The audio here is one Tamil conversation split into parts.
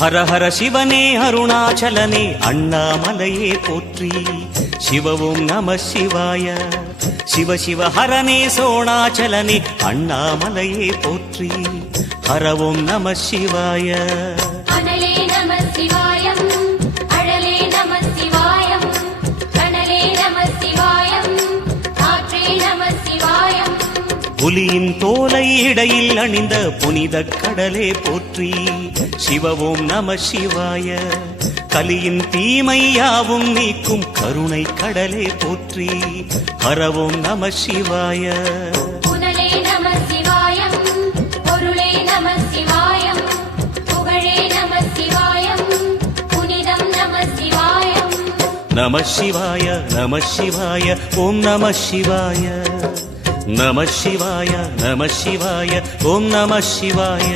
ஹர ஹர சிவனே அருணாச்சலனே அண்ணாமலையே போற்றி. சிவவும் நம சிவாய. சிவ சிவ ஹரனே சோணாச்சலனே அண்ணாமலையே போற்றி. ஹரவும் நம சிவாய. அனலே நம சிவாயம், அழலே நம சிவாயம், கனலே நம சிவாயம், காற்றே நம சிவாயம். புலியின் தோலை இடையில் அணிந்த புனித கடலே போற்றி. சிவவும் நம சிவாய. கலியின் தீமையாவும் நீக்கும் கருணை கடலே போற்றி. ஹரவும் நம சிவாய. புனலே நம சிவாயம், பொருளே நம சிவாயம், புகழே நம சிவாயம், புனிதம் நம சிவாயம். நம சிவாய நம சிவாய ஓம் நம சிவாய. நம சிவாய நம சிவாய ஓம் நம சிவாய.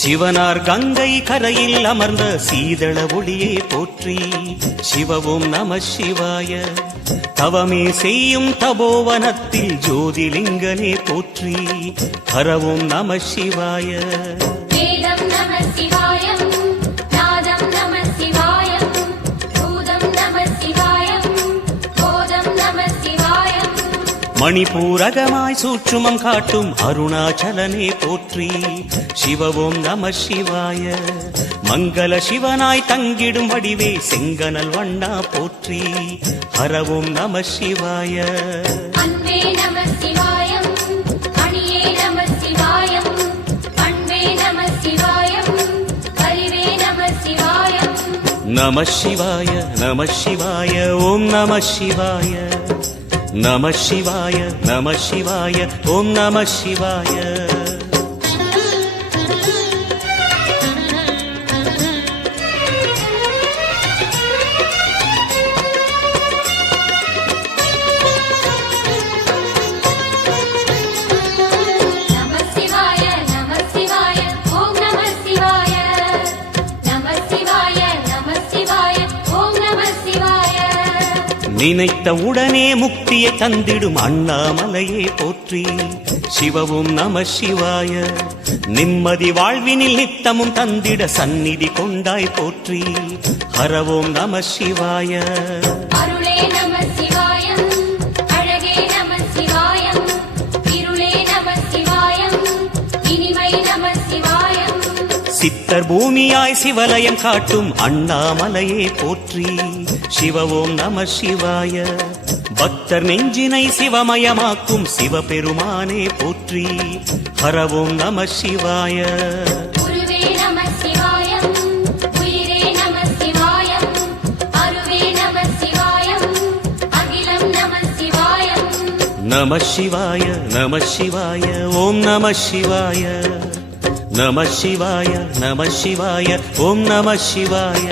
சிவனார் கங்கை கரையில் அமர்ந்த சீதள ஒளியே போற்றி. சிவவும் நம சிவாய. தவமே செய்யும் தபோவனத்தில் ஜோதிலிங்கனே போற்றி. ஹரவும் நம சிவாய. வேதம் நம சிவாயம், நாதம் நம சிவாயம், பூதம் நம சிவாயம், போதம் நம சிவாயம். மணிபூரகமாய் சூட்சுமம் காட்டும் அருணாச்சலனே போற்றி. சிவவும் நம சிவாய. மங்கள சிவனாய் தங்கிடும் வடிவே செங்கனல் வண்ணா போற்றி. ஹரவும் நம சிவாய. அன்பே நம சிவாயம், அணியே நம சிவாயம், அன்பே நம சிவாயம், அறிவே நம சிவாயம். நம சிவாய நம சிவாய ஓம் நம சிவாய. நம சிவாய நம சிவாய ஓம் நம சிவாய. நினைத்த உடனே முக்தியை தந்திடும் அண்ணாமலையே போற்றி. சிவவும் நம சிவாய. நிம்மதி வாழ்வினில் நித்தமும் தந்திட சந்நிதி கொண்டாய் போற்றி. ஹரவும் நம சிவாய. அருளே நம சிவாயம், அழகே நம சிவாயம், இருளே நம சிவாயம், இனிமை நம சிவாயம். சித்தர் பூமியாய் சிவலயம் காட்டும் அண்ணாமலையே போற்றி. சிவவும் நம சிவாய. பக்தர் நெஞ்சினை சிவமயமாக்கும் சிவபெருமானே போற்றி. ஹரவும் நம சிவாய. குருவே நம சிவாயம், உயிரே நம சிவாயம், அருவே நம சிவாயம், அகிலம் நம சிவாயம். நம சிவாய நம சிவாய ஓம் நம சிவாய. நம சிவாய நம சிவாய ஓம் நம சிவாய.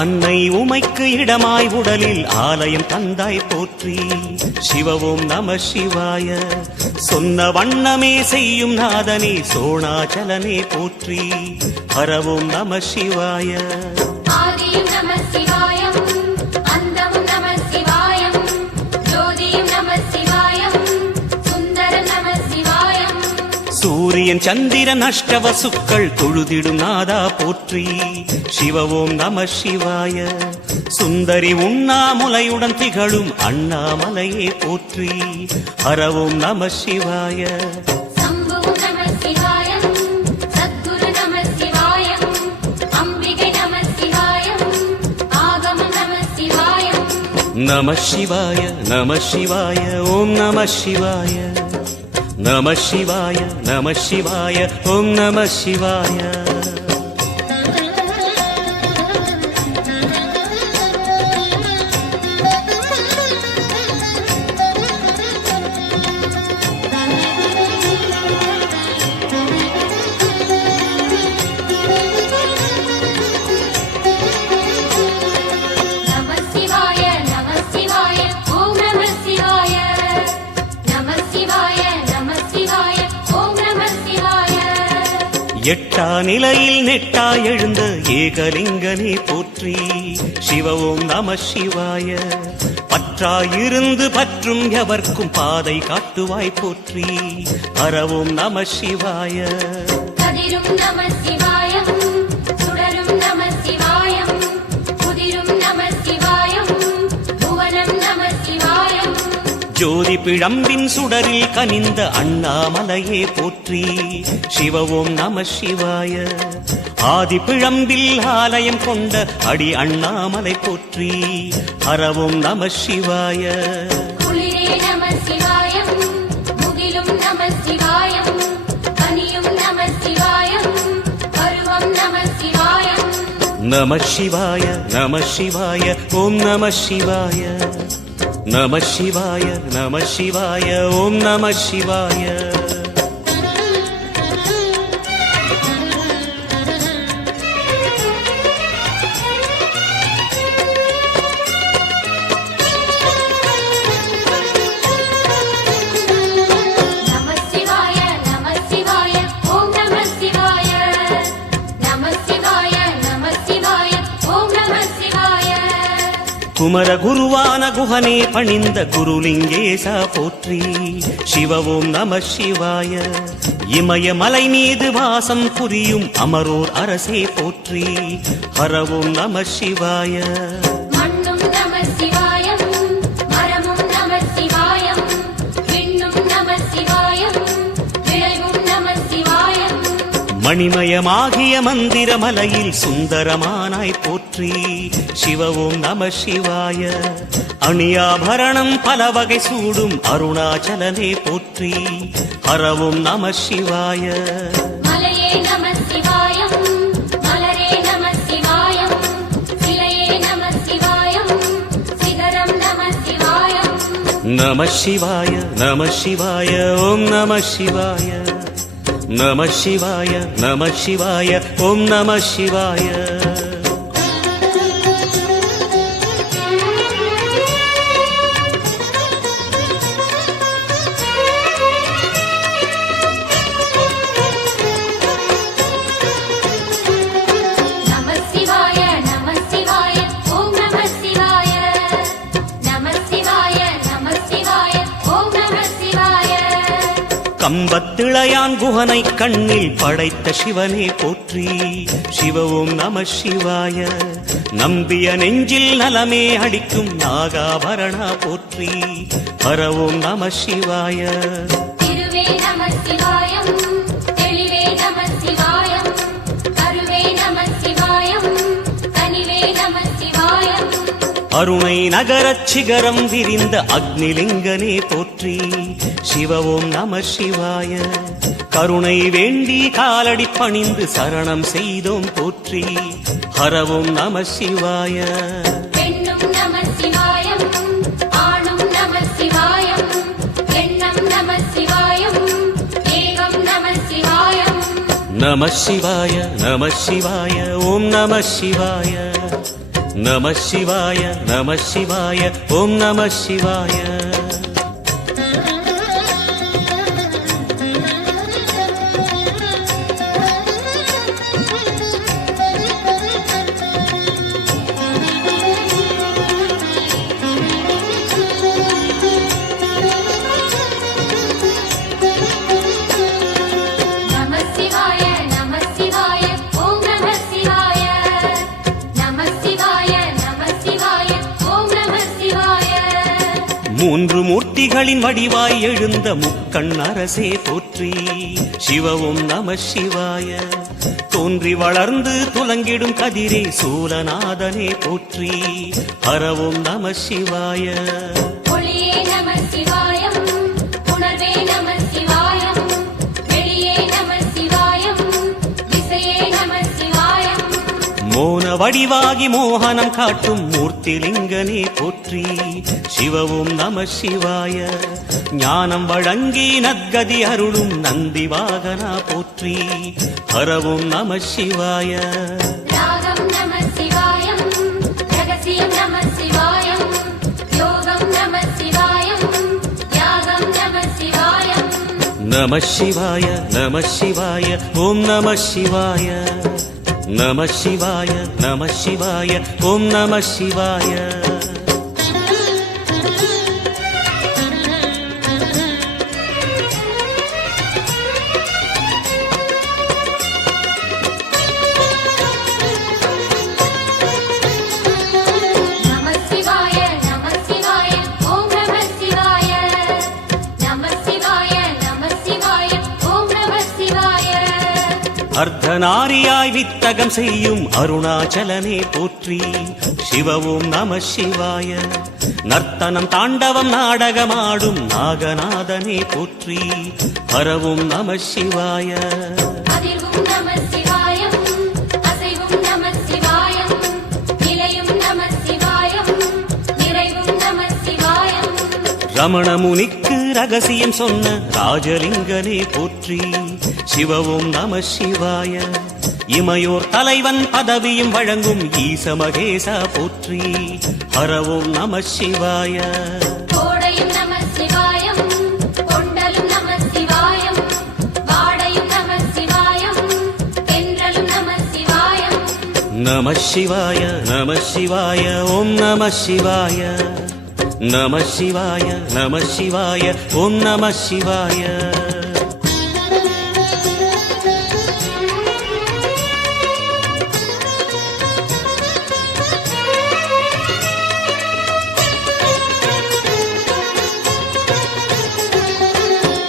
அன்னை உமைக்கு இடமாய் உடலில் ஆலயம் தந்தாய் போற்றி. சிவவும் நம சிவாய. சொன்ன வண்ணமே செய்யும் நாதனே சோணாச்சலனே போற்றி. ஹரவோம் நம சிவாய. ஆதியும் நம சிவாயம், அந்தமும் நம சிவாயம், ஜோதியும் நம சிவாயம், சுந்தர நம சிவாயம். சூரியன் சந்திரன் அஷ்டவசுக்கள் தொழுதிடும் நாதா போற்றி. சிவவோம் நம சிவாய. சுந்தரி உண்ணாமுலையுடன் திகழும் அண்ணாமலையே போற்றி. ஹரவோம் நம சிவாய. சம்புவும் நம சிவாயம், சத்குரு நம சிவாயம், அம்பிகை நம சிவாயம், ஆகமம் நம சிவாயம். நம சிவாய நம சிவாய ஓம் நம சிவாய. நம சிவாய நம சிவாய ஓம் நம சிவாய. நம சிவாய நம சிவாய ஓம் நம சிவாய. நம சிவாய நம சிவாய ஓம் நம சிவாய. எட்டா நிலையில் நெட்டா எழுந்த ஏகலிங்கனே போற்றி. சிவவோம் நம சிவாய. பற்றாயிருந்து பற்றும் எவர்க்கும் பாதை காட்டுவாய் போற்றி. ஹரவோம் நம சிவாய. கதிரும் நம சிவாயம், சுடரும் நம சிவாயம், புதிரும் நம சிவாயம், புவனம் நம சிவாயம். ஜோதி பிழம்பின் சுடரில் கனிந்த அண்ணாமலையே போற்றி. சிவவோம் நம சிவாய. ஆதி பிழம்பில் ஆலயம் கொண்ட அடி அண்ணாமலை போற்றி. ஹரவோம் நம சிவாய. குளிரே நம சிவாயம், முகிலும் நம சிவாயம், பனியும் நம சிவாயம், பருவம் நம சிவாயம். நம சிவாய நம சிவாய ஓம் நம சிவாய. நம சிவாய நம சிவாய ஓம் நம சிவாய. நம சிவாய நம சிவாய ஓம் நம சிவாய. நம சிவாய நம சிவாய ஓம் நம சிவாய. குமர குருவான குஹனே பணிந்த குருலிங்கேசா போற்றி. சிவவோம் நம சிவாய. இமயமலை மீது வாசம் புரியும் அமரோர் அரசே போற்றி. ஹரவோம் நம சிவாய. மண்ணும் நம சிவாயம், மரமும் நம சிவாயம், விண்ணும் நம சிவாயம், விளைவும் நம சிவாயம். மணிமயமாகிய மந்திர மலையில் சுந்தரமானாய் போற்றி. சிவவோம் நம சிவாய. அணியாபரணம் பல வகை சூடும் அருணாச்சலனே போற்றி. ஹரவோம் நம சிவாய. மலையே நம சிவாயம், மலரே நம சிவாயம், சிலையே நம சிவாயம், சிகரம் நம சிவாயம். நம சிவாய நம சிவாய ஓம் நம சிவாய. நம சிவாய நம சிவாய ஓம் நம சிவாய. நம சிவாய நம சிவாய ஓம் நம சிவாய. நம சிவாய நம சிவாய ஓம் நம சிவாய. கம்பத்திளையான் குஹனை கண்ணில் படைத்த சிவனே போற்றி. சிவவோம் நம சிவாய. நம்பிய நெஞ்சில் நலமே அளிக்கும் நாகாபரணா போற்றி. ஹரவோம் நம சிவாய. திருவே நம சிவாயம், தெளிவே நம சிவாயம், கருவே நம சிவாயம், கனிவே நம சிவாயம். அருணை நகரச் சிகரம் விரிந்த அக்னிலிங்கனே போற்றி. சிவவோம் நம சிவாய. கருணை வேண்டி காலடி பணிந்து சரணம் செய்தோம் போற்றி. ஹரவோம் நம சிவாய. பெண்ணும் நம சிவாயம், ஆணும் நம சிவாயம், எண்ணம் நம சிவாயம், ஏகம் நம சிவாயம். நம சிவாய நம சிவாய ஓம் நம சிவாய. நம சிவாய நம சிவாய ஓம் நம சிவாய. மூன்று மூர்த்திகளின் வடிவாய் எழுந்த முக்கண் அரசே போற்றி. சிவ ஓம் நம சிவாய. தோன்றி வளர்ந்து துலங்கிடும் கதிரே சூலநாதனே போற்றி. ஹர ஓம் நம சிவாய. ஒளியே நம சிவாயம், உணர்வே நம சிவாயம், வெளியே நம சிவாயம், திசையே நம சிவாயம். மோன வடிவாகி மோகனம் காட்டும் மூர்த்திலிங்கனே போற்றி. சிவ ஓம் நம சிவாய. ஞானம் வழங்கி நற்கதி அருளும் நந்தி வாகனா போற்றி. ஹர ஓம் நம சிவாய. ராகம் நம சிவாயம், ரகசியம் நம சிவாயம், யோகம் நம சிவாயம், யாகம் நம சிவாயம். நம சிவாய நம சிவாய ஓம் நம சிவாய. நம சிவாய நம சிவாய ஓம் நம சிவாய. நம சிவாய நம சிவாய ஓம் நம சிவாய. நம சிவாய நம சிவாய ஓம் நம சிவாய. அர்த்தநாரியாய் வித்தகம் செய்யும் அருணாச்சலனே போற்றி. சிவ ஓம் நம சிவாய. நர்த்தனம் தாண்டவம் நாடகமாடும் நாகநாதனே போற்றி. ஹர ஓம் நம சிவாய. அதிர்வும் நம சிவாயம், அசைவும் நம சிவாயம், நிலையும் நம சிவாயம், நிறைவும் நம சிவாயம். ரமண முனிக்கு ரகசியம் சொன்ன ராஜலிங்கனே போற்றி. சிவ ஓம் நம சிவாய. இமையோர் தலைவன் பதவியும் வழங்கும் ஈச மகேசா போற்றி. ஹர ஓம் நம சிவாய. கோடையும் நம சிவாயம், கொண்டலும் நம சிவாயம், வாடையும் நம சிவாயம், தென்றலும் நம சிவாயம். நம சிவாய நம சிவாய ஓம் நம சிவாய. நம சிவாய நம சிவாய ஓம் நம சிவாய.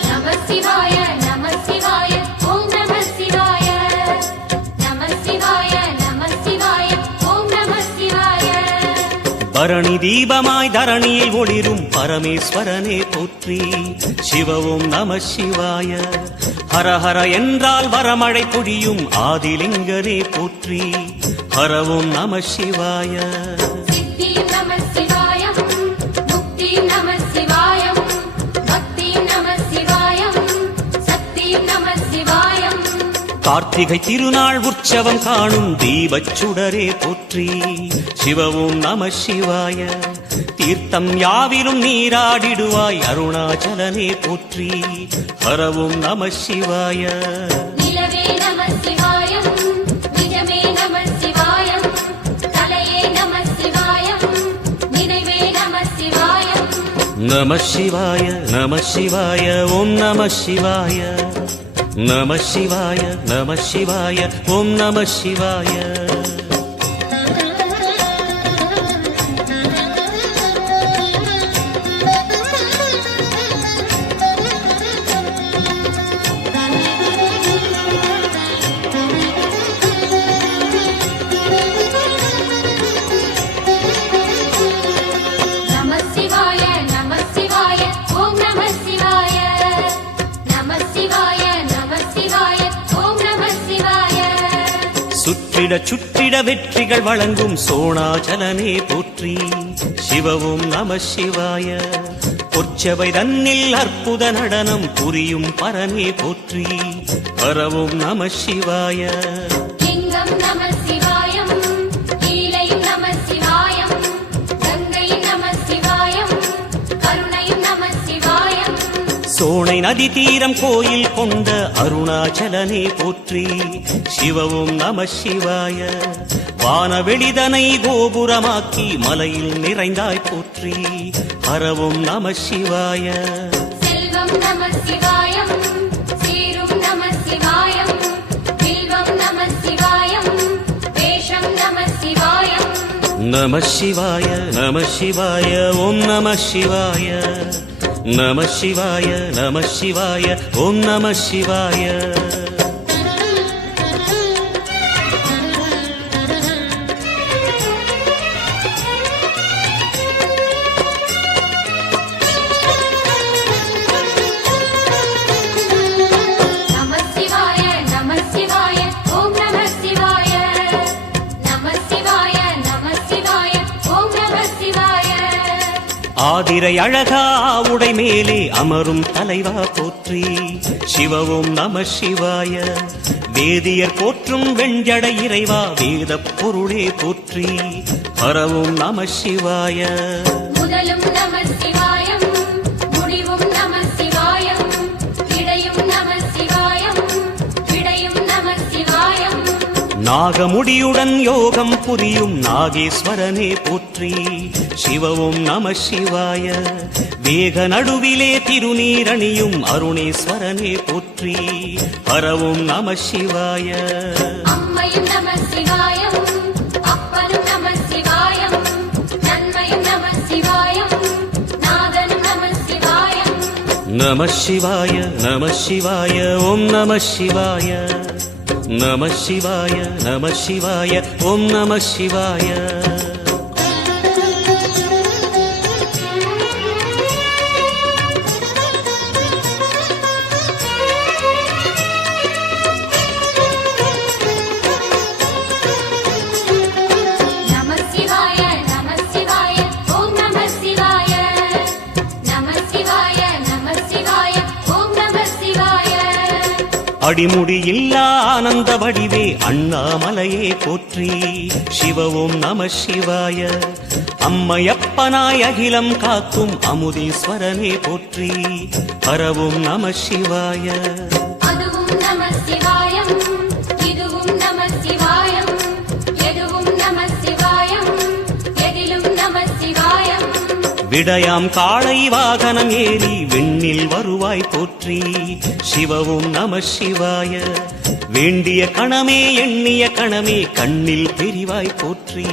நம சிவாய நம சிவாய ஓம் நம சிவாய. நம சிவாய நம சிவாய ஓம் நம சிவாய. பரணி தீபமாய் தரணியில் ஒளிரும் பரமேஸ்வரனே போற்றி. சிவ ஓம் நம சிவாய. ஹர ஹர என்றால் வரமழை பொழியும் ஆதிலிங்கனே போற்றி. ஹர ஓம் நம சிவாய. சித்தியும் நம சிவாயம், முக்தியும் நம சிவாயம், பக்தியும் நம சிவாயம், சக்தியும் நம சிவாயம். கார்த்திகை திருநாள் உற்சவம் காணும் தீபச் சுடரே போற்றி. சிவ ஓம் நம சிவாய. தீர்த்தம் யாவிலும் நீராடிடுவாய் அருணாச்சலனே போற்றி. ஹர ஓம் நம சிவாய. நிலவே நம சிவாயம், நிஜமே நம சிவாயம், கலையே நம சிவாயம், நினைவே நம சிவாயம். நம சிவாய நம சிவாய ஓம் நம சிவாய. நம சிவாய நம சிவாய ஓம் நம சிவாய. நம சிவாய நம சிவாய ஓம் நம சிவாய. நம சிவாய நம சிவாய ஓம் நம சிவாய. சுற்றிட சுற்றிட வெற்றிகள் வழங்கும் சோணாச்சலனே போற்றி. சிவ ஓம் நம சிவாய. பொற்சபை தன்னில் அற்புத நடனம் புரியும் பரமே போற்றி. ஹர ஓம் நம சிவாய. லிங்கம் நம சிவாயம், லீலையும் நம சிவாயம், கங்கையும் நம சிவாயம், கருணையும் நம சிவாயம். சோனை நதி தீரம் கோயில் கொண்ட அருணாச்சலனே போற்றி. சிவ ஓம் நம சிவாய. வானவெளிதனை கோபுரமாக்கி மலையில் நிறைந்தாய் போற்றி. ஹர ஓம் நம சிவாய. செல்வம் நம சிவாயம், சீரும் நம சிவாயம், வில்வம் நம சிவாயம், வேஷம் நம சிவாயம். நம சிவாய நம சிவாய ஓம் நம சிவாய நம சிவாய நம சிவாய ஓம் நம சிவாய நம சிவாய நம சிவாய ஓம் நம சிவாய நம சிவாய நம சிவாய ஓம் நம சிவாய ஆதிரை அழகா உடை மேலே அமரும் தலைவா போற்றி சிவ ஓம் நம சிவாய வேதியர் போற்றும் வெண்ஜடை இறைவா வேத பொருளே போற்றி ஹரவும் நம சிவாய முதலும் நம சிவாயம் முடிவும் நம சிவாயம் இடையும் நம சிவாயம் விடையும் நம சிவாயம் நாகமுடியுடன் யோகம் புரியும் நாகேஸ்வரனே போற்றி சிவவும் நம சிவாய வேக நடுவிலே திருநீரணியும் அருணேஸ்வரனே போற்றி ஹரவும் நம சிவாய அம்மையும் நம சிவாயம் அப்பனும் நம சிவாயம் நன்மையும் நம சிவாயம் நாதனும் நம சிவாயம் நம சிவாய நம சிவாய ஓம் நம சிவாய நம சிவாய நம சிவாய ஓம் நம சிவாய நம சிவாய நம சிவாய ஓம் நம சிவாய நம சிவாய நம சிவாய ஓம் நம சிவாய அடிமுடியில்லா ஆனந்த வடிவே அண்ணாமலையே போற்றி சிவ ஓம் நம சிவாய அம்மையப்பனாய் அகிலம் காக்கும் அமுதீஸ்வரனே போற்றி ஹரவும் நம சிவாய அதுவும் நம சிவாயம் இதுவும் நம சிவாயம் எதுவும் நம சிவாயம் எதிலும் நம சிவாயம் விடயாம் காளை வாகனம் ஏறி விண்ணில் வருவாய் போற்றி சிவவும் நம சிவாய வேண்டிய கணமே எண்ணிய கணமே கண்ணில் தெரிவாய் போற்றி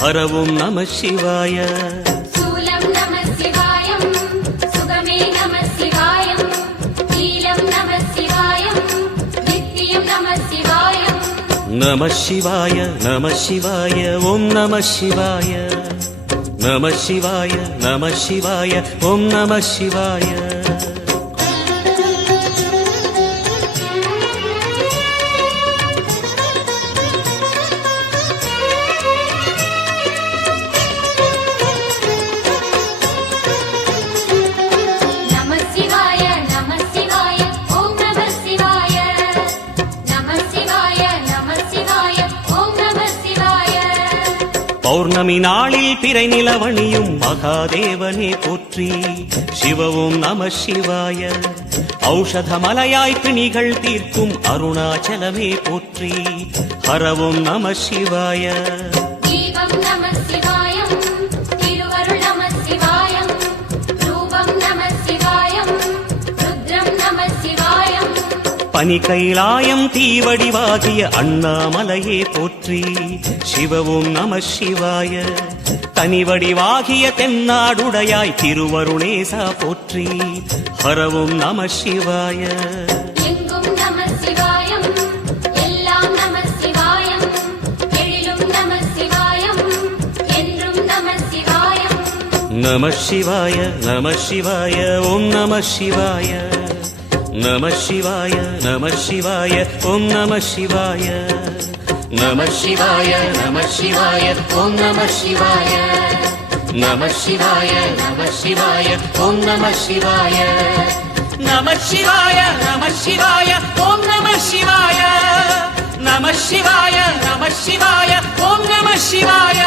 ஹரவும் நம சிவாய சூலம் நம சிவாயம் சுகமே நம சிவாயம் நீலம் நம சிவாயம் நித்தியம் நம சிவாயம் நம சிவாய நம சிவாய ஓம் நம சிவாய நம சிவாய நம சிவாய ஓம் நம சிவாய நம சிவாய நம சிவாய ஓம் நம சிவாய நம சிவாய நம சிவாய ஓம் நம சிவாய பௌர்ணமி நாளில் பிறை நிலவணியும் மகாதேவனே போற்றி சிவவும் நம சிவாய ஔஷதமலையாய் பிணிகள் தீர்க்கும் அருணாச்சலமே போற்றி ஹரவும் நம சிவாய தீபம் நம சிவாயம் திருவருள் நம சிவாயம் ரூபம் நம சிவாயம் ருத்ரம் நம சிவாயம் பனி கைலாயம் தீவடிவாகிய அண்ணாமலையே போற்றி சிவவும் நம சிவாய தனிவடிவாகிய தென்னாடுடையாய் திருவருணேசா போற்றி ஹரவும் நம சிவாய எங்கும் நம சிவாயம் எல்லாம் நம சிவாயம் எழிலும் நம சிவாயம் என்றும் நம சிவாயம் நம சிவாய நம சிவாய ஓம் நம சிவாய நம சிவாய நம சிவாய ஓம் நம சிவாய நம சிவாய நம சிவாய ஓம் நம சிவாய நம சிவாய நம சிவாய ஓம் நம சிவாய நம சிவாய நம சிவாய ஓம் நம சிவாய நம சிவாய நம சிவாய ஓம் நம சிவாய